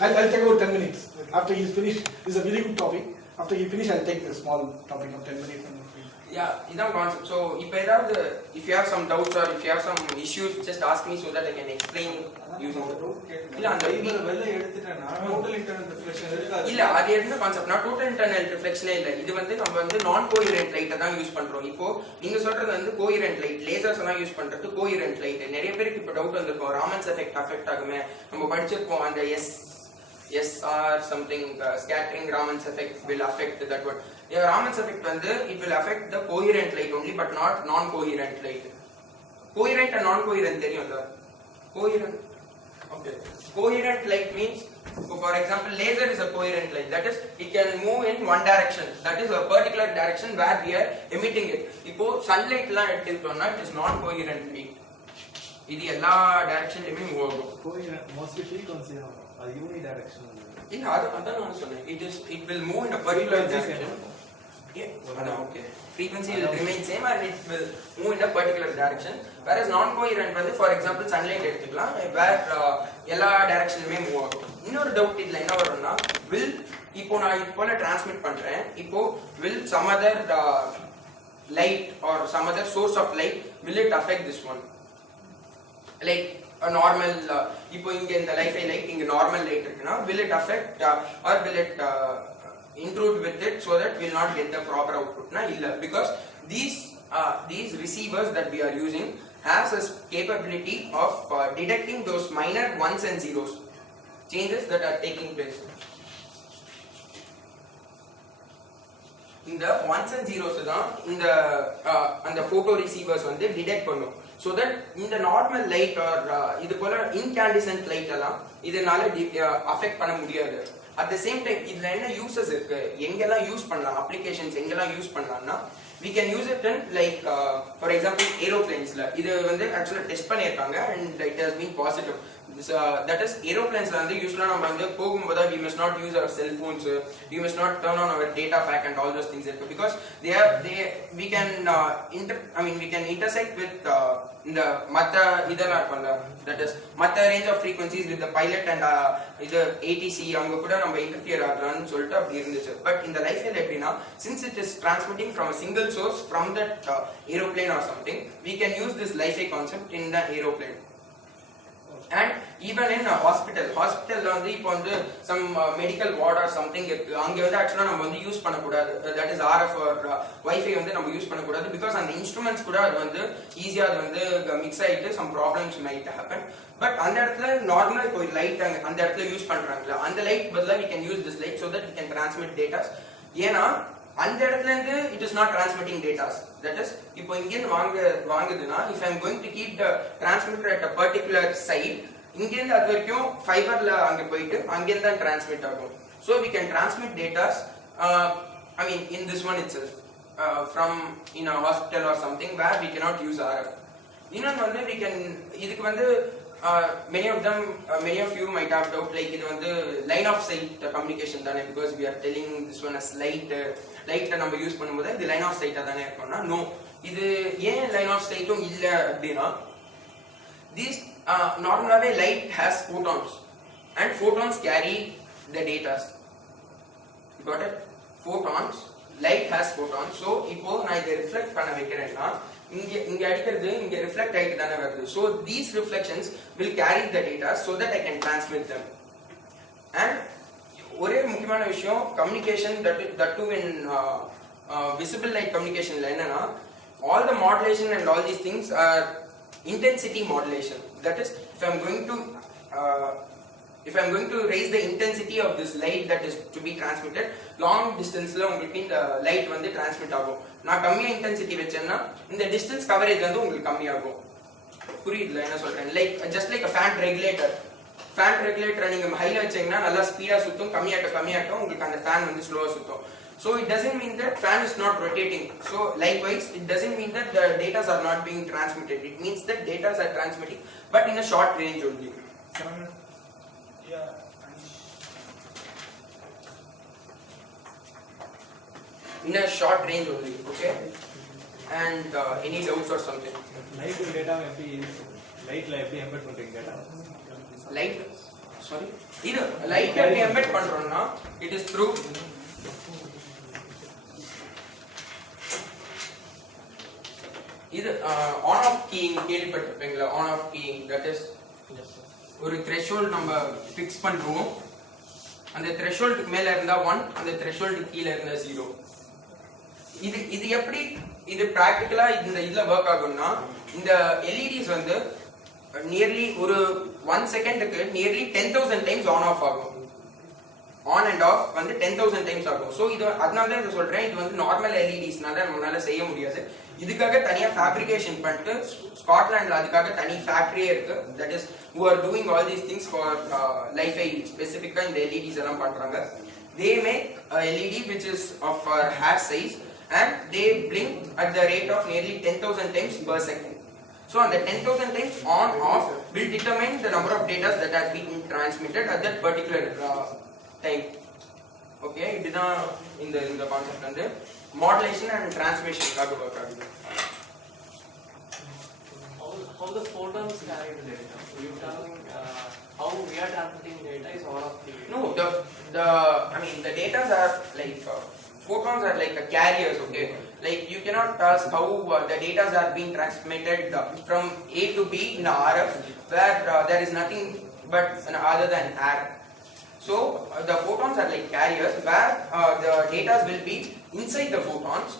I'll take about 10 minutes. After he's finished, this is a very good topic. After he finish, I'll take the small topic of 10 minutes. Yeah, idan concept. So if you have some doubts or if you have some issues, just ask me so that I can explain using the tool. இல்ல அந்த வெளில எடுத்துட்டேன்னா டோட்டல் இன்டர்னல் ரிஃப்ளெக்ஷன் இருக்காது. இல்ல அது என்ன கான்செப்ட்னா டோட்டல் இன்டர்னல் ரிஃப்ளெக்ஷனே இல்ல. இது வந்து நம்ம வந்து நான் கோஹெரென்ட் லைட்ட தான் யூஸ் பண்றோம். இப்போ நீங்க சொல்றது வந்து கோஹெரென்ட் லைட், லேசர்ஸ் எல்லாம் யூஸ் பண்றது கோஹெரென்ட் லைட். நிறைய பேருக்கு இப்ப டவுட் வந்திருக்கும் ராமன்ஸ் எஃபெக்ட் அஃபெக்ட் ஆகுமே. நம்ம படிச்சிருப்போம் அந்த SR something scattering Raman's effect will affect that one. Raman's effect வந்து it will affect the coherent light only but not non-coherent light. Coherent and non-coherent தெரியும்ல? Coherent. Okay. Coherent light means, so for example, laser is a coherent light. That is, it can move in one direction. That is a particular direction where we are emitting it. இப்போ sunlight எல்லாம் எடுத்துக்கிட்டோம்னா it is non-coherent light. இது எல்லா டைரக்ஷன்லயுமே மூவ் ஆகும். கோஹெரென்ட் மோஸ்ட்லி ஃப்ரீக்வென்சி தான். அது யூனி டைரக்ஷன். இல்ல அதான் நான் சொன்னேன். It will move in a particular direction. Yeah, okay. Frequency will remain same and it will move in a particular direction. Whereas non-coherent வந்து for example sunlight எடுத்துக்கலாம் where எல்லா டைரக்ஷன்லயுமே மூவ் ஆகும். இன்னொரு டவுட் இதுல என்ன வரும்னா will இப்போ நான் இது போல டிரான்ஸ்மிட் பண்றேன். இப்போ will some other light or some other source of light will it affect this one? Like a normal இப்போ இங்க இந்த Wi-Fi light இங்க normal light இருக்குனா will it affect or will it intrude with it so that we'll not get the proper output na illa because these receivers that we are using has a capability of detecting those minor ones and zeros changes that are taking place. இந்த ones and zeros தான் இந்த அந்த photo receivers வந்து detect பண்ணும் so that இந்த normal light or இது போல incandescent light எல்லாம் இதனால affect பண்ண முடியாது. At the same time இதுல என்ன யூசஸ் இருக்கு, எங்கெல்லாம் யூஸ் பண்ணலாம், அப்ளிகேஷன்ஸ் எங்கெல்லாம் யூஸ் பண்ணலாம்னா we can use it in like for example aeroplanesல இது வந்து actually டெஸ்ட் பண்ணிருக்காங்க and it has been positive that is aeroplanes வந்து யூஸ்வலா நம்ம வந்து போகும்போது we must not use our cell phones, we must not turn on our data pack and all those things because we can we can intersect with இந்த மத்த இதெல்லாம் இருக்கும்ல, that is மத்த range of frequencies with the pilot and இது ATC அவங்க கூட நம்ம இன்டர்ஃபியர் ஆகலாம்னு சொல்லிட்டு அப்படி இருந்துச்சு. பட் இந்த லைஃப்ல எப்படின்னா, since it is transmitting from a single source from that aeroplane or something, we can use this Li-Fi concept in the aeroplane. And even in a hospital வந்து இப்போ வந்து some medical ward or something இருக்கு, அங்க வந்து ஆக்சுவலா நம்ம வந்து யூஸ் பண்ணக்கூடாது, that is RF or Wi-Fi வந்து நம்ம யூஸ் பண்ணக்கூடாது because அந்த இன்ஸ்ட்ருமெண்ட்ஸ் கூட அது வந்து ஈஸியா அது வந்து மிக்ஸ் ஆயிட்டு some problems might happen. But அந்த இடத்துல நார்மலா இப்போ லைட் அந்த இடத்துல யூஸ் பண்றாங்கல்ல, அந்த லைட் பதிலா we can use this light so that we can transmit data. ஏன்னா அந்த இடத்துல இருந்து it is not transmitting data, that is இப்போ இங்க இருந்து வாங்குதுன்னா if I am going to keep the transmitter at a particular side, இங்க இருந்து அது வரைக்கும் ஃபைபர்ல அங்க போயிட்டு அங்க இருந்து தான் transmit ஆகும். So we can transmit data in this one itself from in a hospital or something where we cannot use RF. இன்னொன்று வந்து we can இதுக்கு வந்து many of you might have doubt like இது வந்து line of sight communication தானே, because we are telling this one as லைட்ல நம்ம யூஸ் பண்ணும்போது இது லைன் ஆஃப் சைட்டா தானே இருக்கும்னா, நோ, இது ஏன் லைன் ஆஃப் சைட்டும் இல்ல அப்படின்னா, these நார்மலாவே light has photons and photons carry the data. You got it? Photons, light has photons. So இப்போ நான் இதை ரிஃப்ளெக்ட் பண்ண வைக்கிறேன்னா இங்க அடிக்கிறது இங்க ரிஃப்ளெக்ட் ஆயிட்டு தானே வருது. So these reflections will carry the data so that I can transmit them. And ஒரே முக்கியமான விஷயம் communication that too in visible light communication ல என்னன்னா, all the modulation and all these things are intensity modulation. That is if I'm going to raise the intensity of this light that is to be transmitted, long distance ல உங்களுக்கு இந்த light வந்து transmit ஆகும். நான் கம்மியா intensity வெச்சேன்னா இந்த distance coverage வந்து உங்களுக்கு கம்மியாகும். புரியுதுல என்ன சொல்றேன்? Like just like a fan regulator நீங்க ஹைல வச்சீங்கன்னா நல்லா ஸ்பீடா சுத்தும், கம்மியாட்ட உங்களுக்கு அந்த ஃபேன் வந்து ஸ்லோவா சுத்தும். So it doesn't mean that fan is not rotating. So likewise it doesn't mean that the data are not being transmitted. It means that data are transmitting but in a short range only. In a short range only, okay? And any doubts or something? Light data எப்படி லைட்ல எப்படி எம்பெட் பண்றீங்க டேட்டா? Light, sorry, இது light எப்படி embed பண்றோம்னா it is through இது on off keying கேள்விப்பட்டிருப்பீங்களா? on off keying, that is ஒரு threshold நம்ம fix பண்றோம், அந்த thresholdக்கு மேல இருந்தா 1, அந்த thresholdக்கு கீழ இருந்தா 0. இது எப்படி இது பிராக்டிகலா இந்த இதுல வர்க் ஆகும்னா, இந்த LEDs வந்து நியர்லி ஒரு 1 செகண்டுக்கு நியர்லி 10,000 டைம்ஸ் ஆன் ஆஃப் ஆகும். ஆன் அண்ட் ஆஃப் வந்து 10,000 டைம்ஸ் ஆகும். ஸோ இது அதனால தான் இதை சொல்றேன், இது வந்து நார்மல் எல்இடிஸ்னால நம்மளால செய்ய முடியாது. இதுக்காக தனியா ஃபேப்ரிகேஷன் பண்ணிட்டு ஸ்காட்லாண்ட்ல அதுக்காக தனி ஃபேக்டரியே இருக்கு, that is who are doing all these things for Li-Fi, ஸ்பெசிஃபிக்கா இந்த எல்இடிஸ் எல்லாம் பண்றாங்க. They make a LED which is of hair size and they blink at the rate of nearly 10,000 times per second. So on the 10,000 times on off will determine the number of data that has been transmitted at that particular time. Okay, இதுதான் இந்த கான்செப்ட் வந்து மாடுலேஷன் அண்ட் டிரான்ஸ்மிஷனுக்காக வர்க் ஆகுது. How the photons carry the data? You telling how we are transmitting data is all of the No, the data are like photons are like carriers, okay? Like you cannot ask how the data are being transmitted from A to B in RF where there is nothing but other than air. So the photons are like carriers where the data will be inside the photons.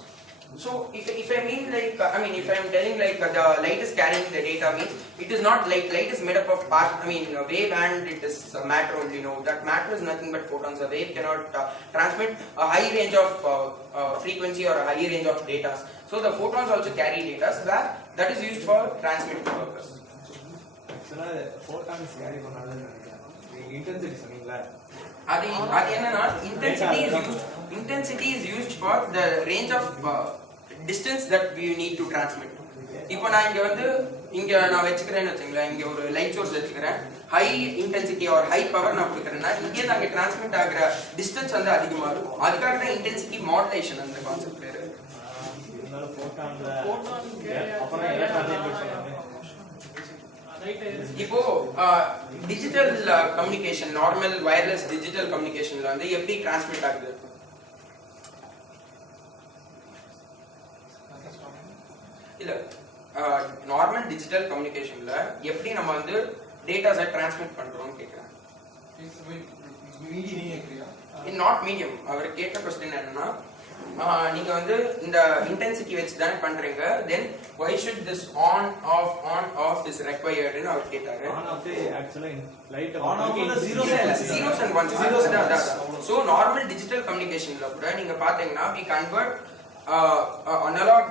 So if I mean like if I am telling like the light is carrying the data means it is not like light is made up of wave and it is matter only. No, that matter is nothing but photons. A wave cannot transmit a high range of frequency or a high range of data. So the photons also carry data where that is used for transmitting purpose. ஆக்சுவலா ஃபோட்டான்ஸ் கேரி பண்ணாதுன்னு நினைக்கிறேன். இன்டென்சிட்டி சொன்னீங்களா? அது என்னன்னா intensity is used for the range of distance that we need to transmit. இப்போ நான் இங்க நான் வச்சுக்கிறேன்னு வச்சுங்களேன், இங்க ஒரு லைட் சோர்ஸ் வச்சுக்கிறேன், high intensity or high power நான் கொடுக்குறேன்னா இங்கே அங்கே டிரான்ஸ்மிட் ஆகிற டிஸ்டன்ஸ் வந்து அதிகமாக இருக்கும். அதுக்காக தான் இன்டென்சிட்டி மாடுலேஷன் அந்த கான்செப்ட் பேர். இப்போ digital communication, normal wireless digital கம்யூனிகேஷன்ல வந்து எப்படி டிரான்ஸ்மிட் ஆகுது? இல்ல நார்மல் டிஜிட்டல் கம்யூனிகேஷன்ல எப்படி நம்ம வந்து டேட்டாஸை டிரான்ஸ்மிட் பண்றோம்னு கேட்குறேன். Not medium. அவர் கேட்ட கொஸ்டின் என்னன்னா, நீங்க வந்து இந்த இன்டென்சிட்டி வச்சு தானே பண்றீங்க, தென் why should this on off is required னு அவர் கேட்டாரு. on off actually light on off ல zeros and ones. So normal digital communicationல கூட நீங்க பாத்தீங்கன்னா we convert analog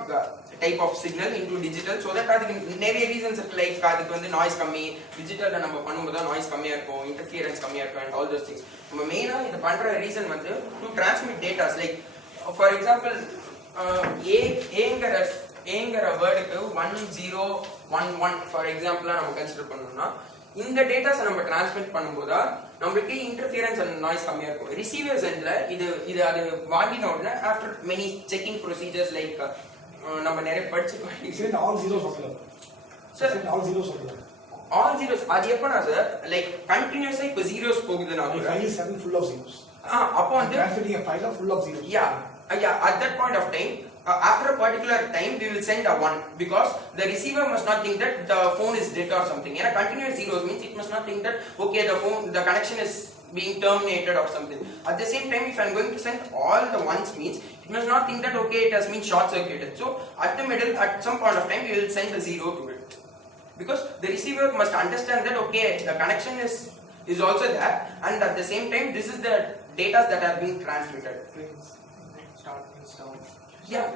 type of signal into digital so that அதுக்கு நிறைய reasons இருக்கு. லைக் அதுக்கு வந்து நாய்ஸ் கம்மி, டிஜிட்டல்ல நம்ம பண்ணும்போது நாய்ஸ் கம்மியா இருக்கும், இன்டர்ஃபியரன்ஸ் கம்மியா இருக்கும் and all those things. நம்ம மெயினா இது பண்ற ரீசன் வந்து to transmit data. Like for example ஏங்கற வேர்டுக்கு 1011 ஃபார் எக்ஸாம்பிளா நம்ம கன்சிடர் பண்ணோம்னா இந்த டேட்டாஸை நம்ம டிரான்ஸ்மிட் பண்ணும்போது நம்மளுக்கு இன்டர்ஃபியரன்ஸ் அண்ட் நாய்ஸ் கம்மியா இருக்கும். ரிசீவர்ஸ் எண்ட்ல இது அது வாங்கின உடனே after many checking procedures like நம்ம நிறைய படிச்சிருக்கோம். ஆல் ஜீரோஸ் சொல்லலாம் சார், ஆல் ஜீரோஸ் சொல்லலாம். ஆல் ஜீரோஸ் அது எப்பனா சார், லைக் கண்டினியூஸா இப்போ ஜீரோஸ் போகுதுன்னா file is full of zeros. அப்போ வந்து transmitting a file full of zeros. Yeah, at that point of time, after a particular time, we will send a 1 because the receiver must not think that the phone is dead or something. And continuous zeros means it must not think that okay, the connection is being terminated or something. At the same time, if I am going to send all the ones means it must not think that okay, it has been short circuited. So at the middle, at some point of time, we will send a 0 to it because the receiver must understand that okay, the connection is also there, and at the same time, this is the data that are being transmitted.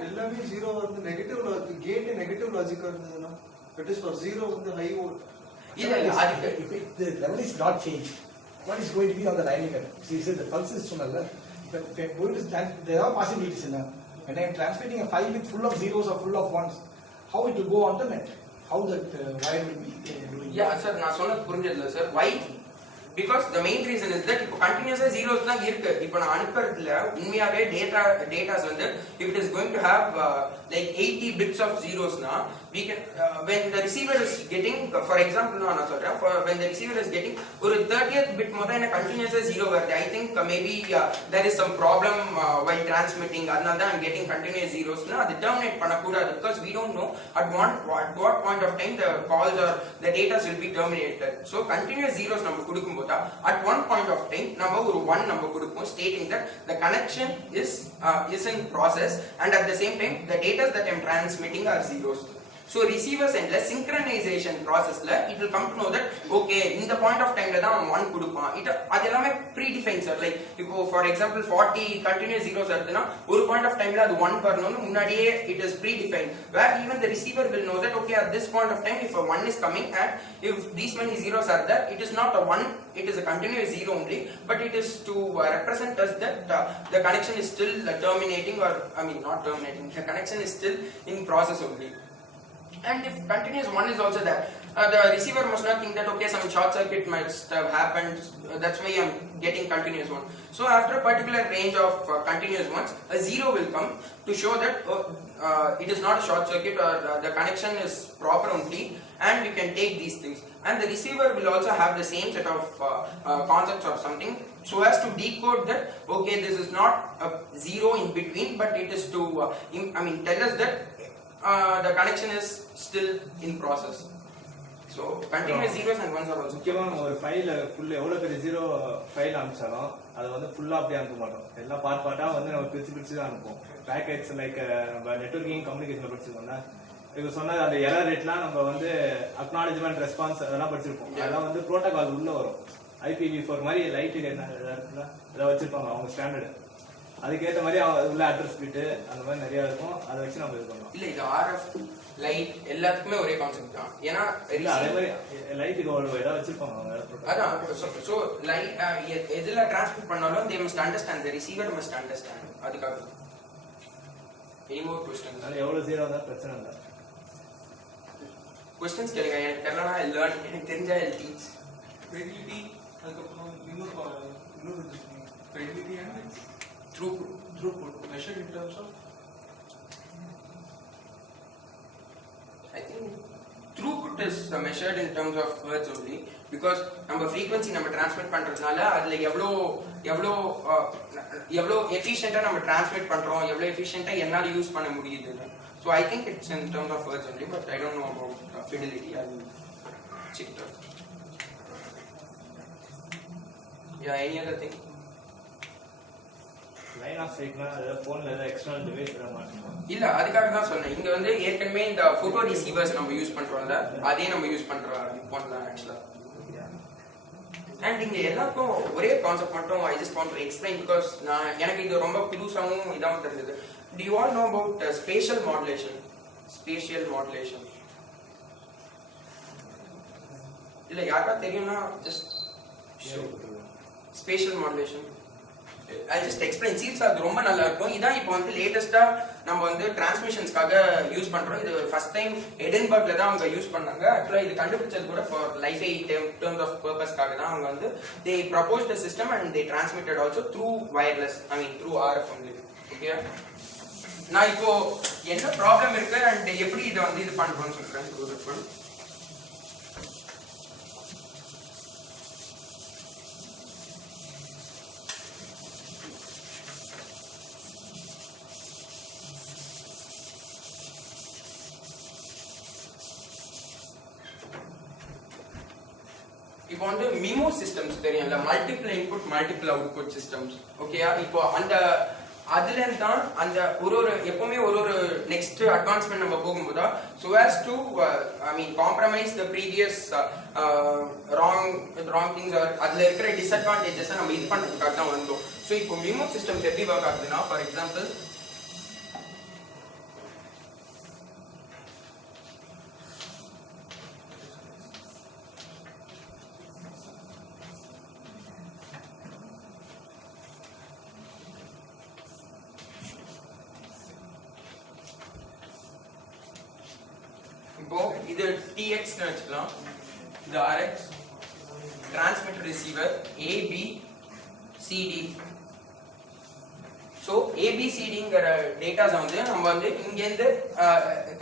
எல்லாமே 0 வந்து நெகட்டிவ் லாஜிக், கேட் நெகட்டிவ் லாஜிக்கா இருந்ததுன்னா that is for 0 வந்து ஹை வோல்ட். இல்ல அதுக்கு if the level is not changed, what is going to be on the line level? See, the pulse is சொன்னல, if I'm going to there are possibilities in that. When I am transmitting a file with full of zeros or full of ones, how it will go on the net? How that wire will be doing? Yeah, sir, நான் சொன்னது புரிஞ்சதில்ல sir. Why? Because the main reason is that இப்போ கண்டினியூஸா ஜீரோஸ் தான் இருக்கு. இப்போ நான் அனுப்புறதுல உண்மையாவே டேட்டாஸ் வந்து if it is going to have like 80 bits of zeros na we can when the receiver is getting, for example நான் சொல்றேன், when the receiver is getting ஒரு 30th bit முதல்ல என்ன கண்டினியூஸா ஜீரோ வருது, I think maybe there is some problem while transmitting, அதனால தான் I'm getting continuous zeros னா அது terminate பண்ண கூடாது because we don't know at what point of time the calls or the data will be terminated. So continuous zeros நம்ம கொடுக்கும்போது at one point of time நம்ம ஒரு 1 நம்ம கொடுப்போம் stating that the connection is in process and at the same time the data that I'm transmitting are zeros. So receivers end la synchronization process la it will come to know that okay, in the point of time la da 1 கொடுப்பான். அது எல்லாமே predefined sir. Like இப்போ for example 40 continuous zeros இருக்குனா ஒரு point of time la அது 1 வரணும்னு முன்னாடியே it is predefined, where even the receiver will know that okay, at this point of time if a 1 is coming and if these many zeros are there, it is not a 1, it is a continuous zero only, but it is to represent us that the connection is still terminating, or I mean not terminating, the connection is still in process only. And if continuous 1 is also there, the receiver must not think that okay, some short circuit must have happened, that's why I'm getting continuous 1. So after a particular range of continuous ones, a 0 will come to show that it is not a short circuit or the connection is proper only, and you can take these things. And the receiver will also have the same set of concepts or something so as to decode that okay, this is not a 0 in between, but it is to tell us that the connection is still in process. So continuous zeros and ones are also. முக்கியமாக ஒரு ஃபைல ஃபுல் எவ்வளோ பெரிய ஜீரோ ஃபைல் அனுப்பிச்சாலும் அதை வந்து ஃபுல்லாக அப்படியே அனுப்ப மாட்டோம். எல்லாம் பார்ட்டாக வந்து நம்ம பிரிச்சு தான் அனுப்போம். பேக்கெட்ஸ் லைக் நம்ம நெட்வொர்க்கிங் கம்யூனிகேஷனில் படிச்சிருக்கோம்னா இப்போ சொன்னது அந்த எரர் ரேட்லாம் நம்ம வந்து அக்னாலஜ்மெண்ட் ரெஸ்பான்ஸ் அதெல்லாம் படிச்சிருப்போம். அதெல்லாம் வந்து ப்ரோட்டோகால் உள்ள வரும். IPv4 மாதிரி லைட்டுக்கு என்ன இதெல்லாம் வச்சிருப்பாங்க அவங்க ஸ்டாண்டர்டு. அதுக்கேற்ற மாதிரி உள்ள அட்ரஸ் பிட்டு அந்த மாதிரி நிறைய இருக்கும். அதை வச்சு நம்ம இது பண்ணலாம். இல்ல இது RF லைட் எல்லாத்துக்குமே ஒரே கான்செப்ட் தான். ஏன்னா இல்ல அதே மாதிரி லைட்டுக்கு ஒரு ஏதாவது வச்சிருப்பாங்க அவங்க. அதான் சோ லைட் எதுல டிரான்ஸ்மிட் பண்ணாலும் they must understand, the receiver must understand. அதுக்காக any more questions? அதனால எவ்வளவு ஜீரோ இருந்தாலும் பிரச்சனை இல்லை. questions கேளுங்க. எனக்கு தெரியலனா I learn, எனக்கு தெரிஞ்சா I teach. fidelity அதுக்கப்புறம் இன்னொரு fidelity and throughput measured in terms of I think throughput is measured in terms of hertz only because நம்ம frequency நம்ம transmit பண்றதுனால அதுல எவ்வளோ efficient-ஆ நம்ம transmit பண்றோம் எவ்வளோ efficient-ஆ என்னால யூஸ் பண்ண முடியுதுன்னு. So I think it's in terms of hertz only, but I don't know about fidelity. I'll check that. Yeah, any other thing? Line of சைட்னா அதாவது ஃபோன்ல ஏதாவது எக்ஸ்டர்னல் டிவைஸ் வர மாட்டோம். இல்ல அதுக்காக தான் சொன்னேன். இங்க வந்து ஏற்கனவே இந்த போட்டோ ரிசீவர்ஸ் நம்ம யூஸ் பண்றோம்ல அதே நம்ம யூஸ் பண்றோம் ஃபோன்ல ஆக்சுவலா. அண்ட் இங்க எல்லாருக்கும் ஒரே கான்செப்ட் மட்டும் I just want to explain because எனக்கு இது ரொம்ப புதுசாவும் இதாவும் தெரிஞ்சது. Do you all know about spatial modulation? Spatial modulation. இல்ல யாருக்கா தெரியும்னா just spatial modulation. I just explain. Seats அது ரொம்ப நல்லா இருக்கும். இதான் இப்போ வந்து லேட்டஸ்டா நம்ம வந்து டிரான்ஸ்மிஷன்ஸ்க்காக யூஸ் பண்றோம். இது ஃபர்ஸ்ட் டைம் எடின்பர்க்ல தான் அவங்க யூஸ் பண்ணாங்க. ஆக்சுவலா இது கண்டுபிடிச்சது கூட ஃபார் லைஃபை டர்ம்ஸ் ஆஃப் பர்பஸ்க்காக தான் அவங்க வந்து they proposed the system and they transmitted also through wireless through RF only. Okay, நான் இப்போ என்ன ப்ராப்ளம் இருக்கு அண்ட் எப்படி இதை வந்து இது பண்றோம்னு சொல்றேன். இப்போ வந்து மிமோ சிஸ்டம்ஸ் தெரியும்ல, multiple input multiple output systems. ஓகேயா, இப்போ அந்த அதுல தான் அந்த ஒரு எப்பவுமே ஒரு நெக்ஸ்ட் அட்வான்ஸ்மெண்ட் நம்ம போகும்போது so as to compromise the previous wrong things or அதுல இருக்கிற டிஸ்அட்வான்டேஜஸ் நம்ம இது பண்றதுக்காக தான் வந்தோம். ஸோ இப்போ மிமோ சிஸ்டம்ஸ் எப்படி ஒர்க் ஆகுதுன்னா, ஃபார் எக்ஸாம்பிள் இப்போ இது TX னு வச்சுக்கலாம், இது RX, transmitter receiver ABCD. So ABCDங்கிற டேட்டாஸ் வந்து நம்ம வந்து இங்கேருந்து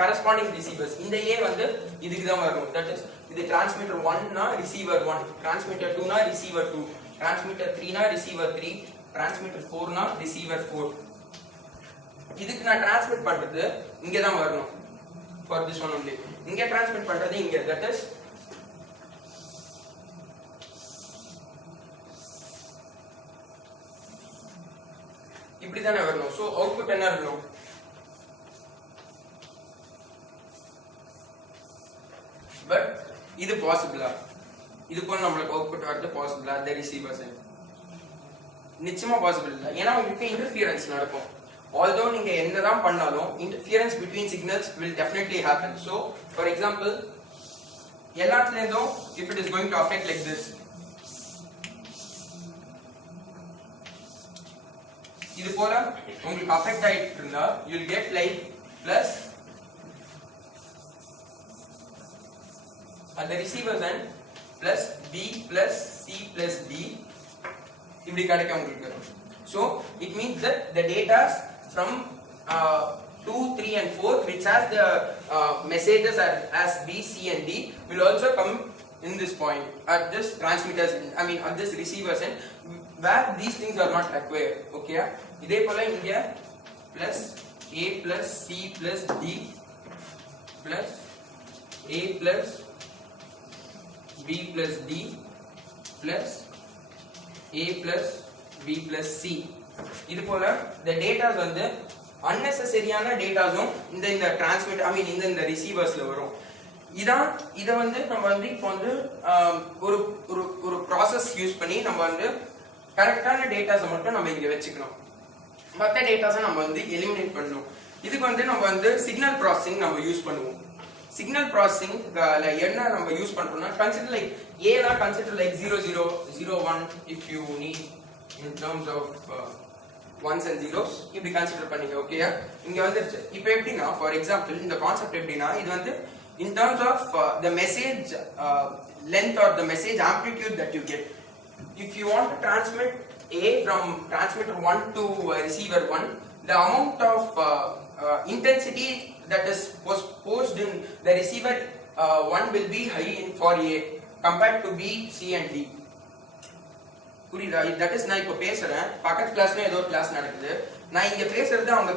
கரஸ்பாண்டிங் ரிசீவர்ஸ் இந்த A வந்து இதுக்கு தான் வரணும். தட் இஸ் இது டிரான்ஸ்மிட்டர் 1னா ரிசீவர் 1, டிரான்ஸ்மிட்டர் 2னா ரிசீவர் 2, டிரான்ஸ்மிட்டர் 3னா ரிசீவர் 3, டிரான்ஸ்மிட்டர் 4னா ரிசீவர் 4. இதுக்கு நான் டிரான்ஸ்மிட் பண்றது இங்கே தான் வரணும். For this one only. இங்க டிரான்ஸ்மிட் பண்றது இங்க, that is இப்படி தானே வரணும். சோ அவுட்புட் என்ன இருக்கணும்? பட் இது பாசிபிளா? இது போல நம்மளுக்கு அவுட்புட் வரது பாசிபிளா? அந்த ரிசீவர் சைடு நிச்சயமா பாசிபிள் இல்லை. ஏன்னா உங்களுக்கு இன்டர்ஃபியரன்ஸ் நடக்கும். Although நீங்க என்னதான் பண்ணாலும் interference between signals will definitely happen. So for example, எல்லாத்துலயும் if it is going to affect like this, இது போல உங்களுக்கு affect ஆயிட்டு இருந்தா you will get like plus at the receiver's end plus B plus C plus D இப்படி கிடைக்கும் உங்களுக்கு. So it means that the data from 2, 3 and 4 which has the messages as B, C and D will also come in this point at this transmitters at this receivers end where these things are not required. Okay, இதே போல இங்க plus A plus C plus D plus A plus B plus D plus A plus B plus C. இது போல the data வந்து unnecessary-ஆன டேட்டாஸும் இந்த டிரான்ஸ்மிட் இந்த ரிசீவர்ஸ்ல வரும். இத வந்து நம்ம வந்து இப்போ வந்து ஒரு ஒரு ப்ராசஸ் யூஸ் பண்ணி நம்ம வந்து கரெக்டான டேட்டாஸை மட்டும் நம்ம இங்க வச்சுக்கணும். மற்ற டேட்டாஸை நம்ம வந்து எலிமினேட் பண்ணணும். இதுக்கு வந்து நம்ம வந்து சிக்னல் ப்ராசஸிங் நம்ம யூஸ் பண்ணுவோம். சிக்னல் ப்ராசஸிங் என்ன நம்ம யூஸ் பண்றோம்னா, கன்சிடர் லைக் ஏனா consider like 0001 if you need in terms of ones and zeros இப்படி கன்சிடர் பண்ணீங்க. ஓகேயா, இங்க வந்துருச்சு. இப்போ எப்படின்னா ஃபார் எக்ஸாம்பிள் இந்த கான்செப்ட் எப்படின்னா, இது வந்து in terms of the message length or the message amplitude that you get. If you want to transmit A from transmitter 1 to receiver 1, the amount of intensity that was posed in the receiver 1 will be high for A compared to B, C and D. புரியுதா? தட் இஸ் நான் இப்போ பேசுறேன், பக்கத்து கிளாஸ்ல ஏதோ ஒரு கிளாஸ் நடக்குது, நான் இங்க பேசுறது அவங்க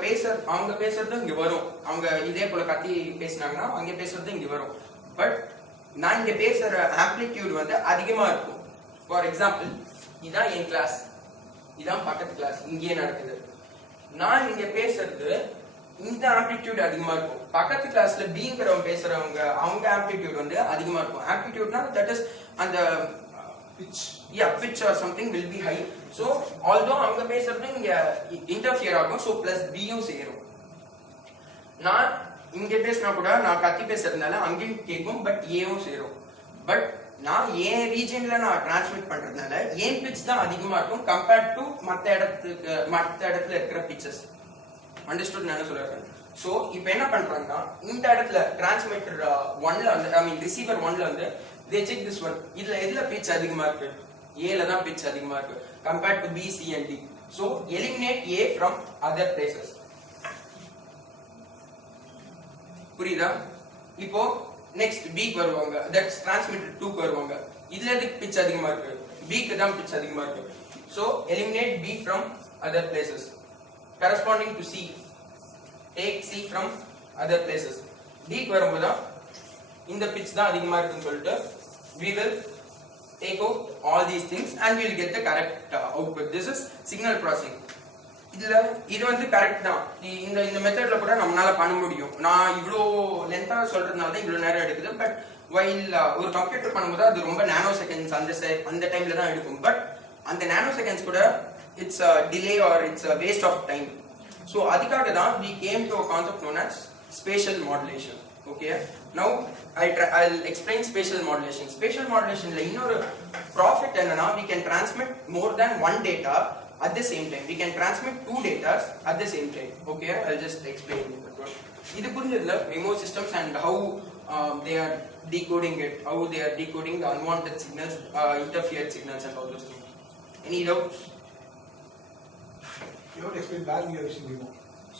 பேசுறது இங்க வரும், அவங்க இதே போல கத்தி பேசினாங்கன்னா அங்க பேசுறது இங்க வரும். பட் நான் இங்க பேசுற ஆம்ப்ளிடியூட் வந்து அதிகமா இருக்கும். ஃபார் எக்ஸாம்பிள், இதான் என் கிளாஸ், இதான் பக்கத்து கிளாஸ், இங்கே நடக்குது. நான் இங்க பேசுறது இந்த ஆம்ப்ளிடியூட் அதிகமா இருக்கும். பக்கத்து கிளாஸ்ல பிங்கிறவங்க பேசுறவங்க அவங்க ஆம்ப்ளிடியூட் வந்து அதிகமா இருக்கும். ஆம்ப்ளிடியூட்னா தட் இஸ் அந்த pitch or something will be high. So although அவங்க பேசுறது இங்க இன்டர்ஃபியர் ஆகும், so plus b யும் சேரும். நான் இங்க பேசினா கூட நான் கத்தி பேசுறதுனால அங்கேயும் கேட்கும், பட் ஏவும் சேரும். பட் நான் ஏன் ரீஜன்ல நான் டிரான்ஸ்மிட் பண்றதுனால ஏன் பிட்ச் தான் அதிகமா இருக்கும் கம்பேர்ட் டு மற்ற இடத்துல இருக்கிற பிட்சஸ். அண்டர்ஸ்டுட் நான் சொல்றேன். சோ இப்போ என்ன பண்றாங்கன்னா, இந்த இடத்துல டிரான்ஸ்மிட்டர் 1ல வந்து ஐ மீன் ரிசீவர் 1ல வந்து they check this one, இதுல எதுல pitch அதிகமா இருக்கு, A ல தான் pitch அதிகமா இருக்கு compared to B, C and D. So eliminate A from other places. புரியுதா? இப்போ next B க்கு வருவாங்க, that's transmitter 2 க்கு வருவாங்க. இதுல எதுக்கு pitch அதிகமா இருக்கு, B க்கு தான் pitch அதிகமா இருக்கு. So eliminate B from other places. Corresponding to C, take C from other places. D க்கு வரும்போது இந்த pitch தான் அதிகமா இருக்குன்னு சொல்லிட்டு we will take out all these things and we will get the correct output. This is signal processing. இது வந்து கரெக்ட் தான். இந்த மெத்தட்ல கூட நம்மளால பண்ண முடியும். நான் இவ்வளோ லென்த்தா சொல்றதுனால தான் இவ்வளோ நேரம் எடுக்குது. பட் வைல் ஒரு கம்ப்யூட்டர் பண்ணும்போது அது ரொம்ப நானோ செகண்ட்ஸ் அந்த டைம்ல தான் எடுக்கும். பட் அந்த நானோ செகண்ட்ஸ் கூட it's delay or it's waste of time. So அதுக்காக தான் we came to a concept known as spatial modulation. Okay, now I'll explain spatial modulation. Spatial modulation la இன்னொரு profit என்னன்னா, we can transmit more than one data at the same time. We can transmit two data at the same time. Okay, I'll just explain that one. இது புரிஞ்சதுல remote systems and how they are decoding it, how they are decoding the unwanted signals, interfered signals and all those things. Any doubts? You want to explain where we are using Vimo?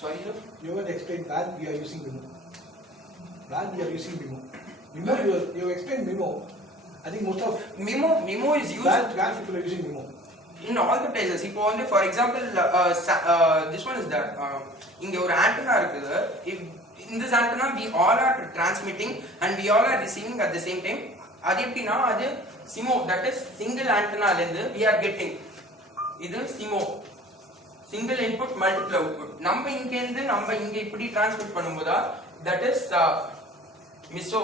Sorry sir? You want to explain where we are using Vimo? Where we are using Vimo? Vimo, you explained Vimo. I think most of Mimo is used where people are using Vimo. in all the places. இப்போ வந்து for example this one is that இங்க ஒரு ஆண்டனா இருக்குது. in this antenna we all are transmitting and we all are receiving at the same time. அது எப்படின்னா, அது SIMO, that is single antenna ல இருந்து we are getting, இது SIMO, single input multiple output. நம்ம இங்க இருந்து நம்ம இங்க இப்படி டிரான்ஸ்மிட் பண்ணும்போது that is miso,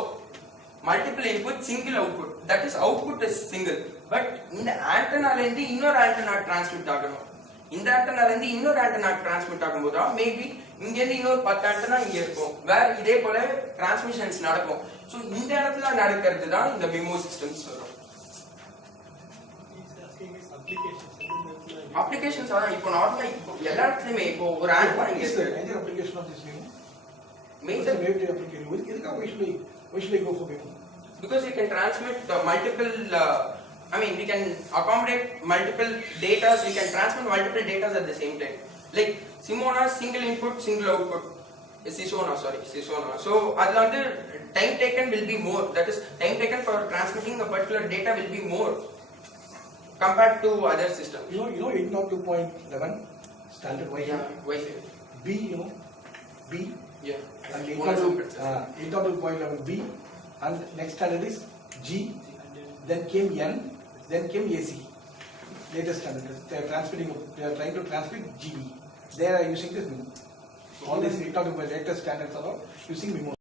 multiple input single output, that is output is single. but இந்த ஆண்டனா ல இருந்து இன்னொரு ஆண்டனா டிரான்ஸ்மிட் ஆகணும். இந்த ஆண்டனா ல இருந்து இன்னொரு ஆண்டனா டிரான்ஸ்மிட் ஆகும்போது மேபி இங்க இருந்து இன்னொரு 10 ஆண்டனா இங்க இருக்கும், வேற இதே போல டிரான்ஸ்மிஷன்ஸ் நடக்கும். சோ இந்த இடத்துல நடக்கிறது தான் இந்த மிமோ சிஸ்டம்ஸ் சொல்றோம். applications are இப்போ நார்மலா இப்போ எல்லா இடத்துலயுமே இப்போ ஒரு ஆண்டனா இங்க Is there இருக்கு. any application of this Vimo? Major Major application. Why should I go for Vimo? because you can transmit multiple I mean we can accommodate multiple data, we can transmit multiple data at the same time. Like Simona single input single output, Sisona. So adla வந்து time taken will be more, that is time taken for transmitting a particular data will be more compared to other systems. You know 802.11 standard Wi-Fi. Yeah, Wi-Fi. B, B. Yeah. And One example. 802.11b, and next standard is G, then came N, then came AC. Latest standard. They are trying to transmit GB. They are using this Vimo. All these 802.11 latest standards are all using Vimo.